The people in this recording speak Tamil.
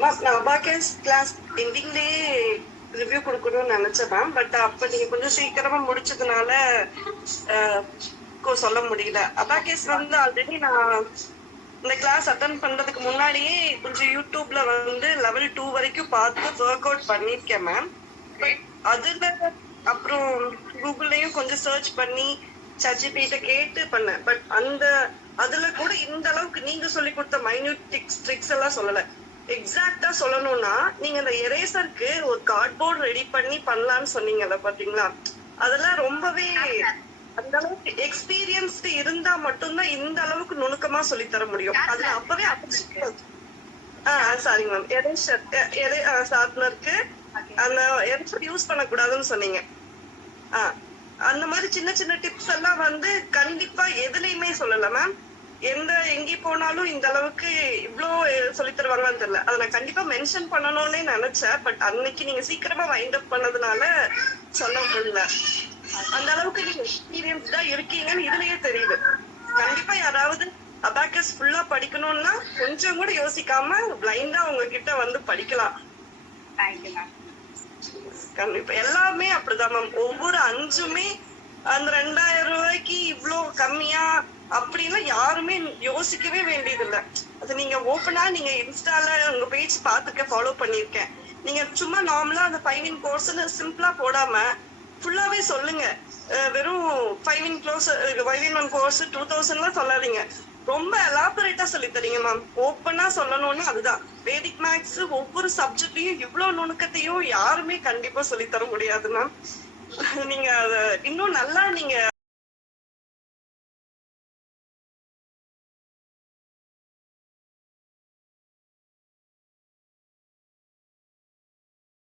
மேம் நான் அபாகஸ் கிளாஸ் எண்டிங்லேயே ரிவ்யூ கொடுக்கணும்னு நினைச்சேன் மேம். பட் அப்ப நீங்க கொஞ்சம் சீக்கிரமா முடிச்சதுனால சொல்ல முடியல. அபாகஸ் வந்து ஆல்ரெடி நான் இந்த கிளாஸ் அட்டன் பண்றதுக்கு முன்னாடியே கொஞ்சம் யூடியூப்ல வந்து லெவல் 2 வரைக்கும் பார்த்து ஒர்க் அவுட் பண்ணிருக்கேன் மேம். அதுல அப்புறம் கூகுள்லயும் கொஞ்சம் சர்ச் பண்ணி சாட்ஜிபிட்ட கேட்டு பண்ணேன். பட் அதுல கூட இந்த அளவுக்கு நீங்க சொல்லி கொடுத்த மைன்யூட் ட்ரிக்ஸ் எல்லாம் சொல்லல. எக்ஸாக்டா சொல்லணும்னா நீங்க அந்த எரேசருக்கு ஒரு கார்ட்போர்ட் ரெடி பண்ணி பண்ணலாம்னு சொன்னீங்கல்ல பாத்தீங்களா, அதெல்லாம் ரொம்பவே அந்த அளவுக்கு எக்ஸ்பீரியன்ஸ்டு இருந்தா மட்டும்தான் இந்த அளவுக்கு நுணுக்கமா சொல்லி தர முடியும். அதுல அப்பவே சாரி மேம், எரேசர் ஷார்ப்னருக்கு அந்த எரேசர் யூஸ் பண்ணக்கூடாதுன்னு சொன்னீங்க. அந்த மாதிரி சின்ன சின்ன டிப்ஸ் எல்லாம் வந்து கண்டிப்பா எதுலயுமே சொல்லல மேம். எங்கேயும் போனாலும் இந்த அளவுக்கு இவ்ளோ சொல்லி தருவாங்கன்னு தெரியல. அதை நான் கண்டிப்பா மென்ஷன் பண்ணணும்னே நினைச்சேன். பட் அன்னைக்கு நீங்க சீக்கிரமா வைண்ட் அப் பண்ணதுனால சொல்ல முடியல. அந்த அளவுக்கு நீங்க எக்ஸ்பீரியன்ஸ்டா இருக்கீங்கன்னு இதுலயே தெரியுது. கண்டிப்பா யாராவது அபாகஸ் ஃபுல்லா படிக்கணும்னா கொஞ்சம் கூட யோசிக்காம பிளைண்டா உங்ககிட்ட வந்து படிக்கலாம். கண்டிப்பா எல்லாமே அப்படிதான் மேம். ஒவ்வொரு 5மே அந்த 2000 ரூபாய்க்கு இவ்ளோ கம்மியா அப்படின்லாம் யாருமே யோசிக்கவே வேண்டியது இல்ல. அது நீங்க ஓப்பனா நீங்க இன்ஸ்டால உங்க பேஜ் பாத்துக்க ஃபாலோ பண்ணிருக்கேன். நீங்க சும்மா நார்மலா அந்த 5 in கோர்ஸ்னு சிம்பிளா போடாம ஃபுல்லாவே சொல்லுங்க. வெறும் 5 in கோர்ஸ் 5 in 1 கோர்ஸ் 2000 சொல்லாதீங்க. ரொம்ப எலாபரேட்டா சொல்லி தரீங்க மேம். ஓப்பனா சொல்லணும்னா அதுதான். வேதிக் மேக்ஸ் ஒவ்வொரு சப்ஜெக்ட்லயும் இவ்வளவு நுணுக்கத்தையும் யாருமே கண்டிப்பா சொல்லி தர முடியாது மேம். நீங்க அத இன்னும் நல்லா நீங்க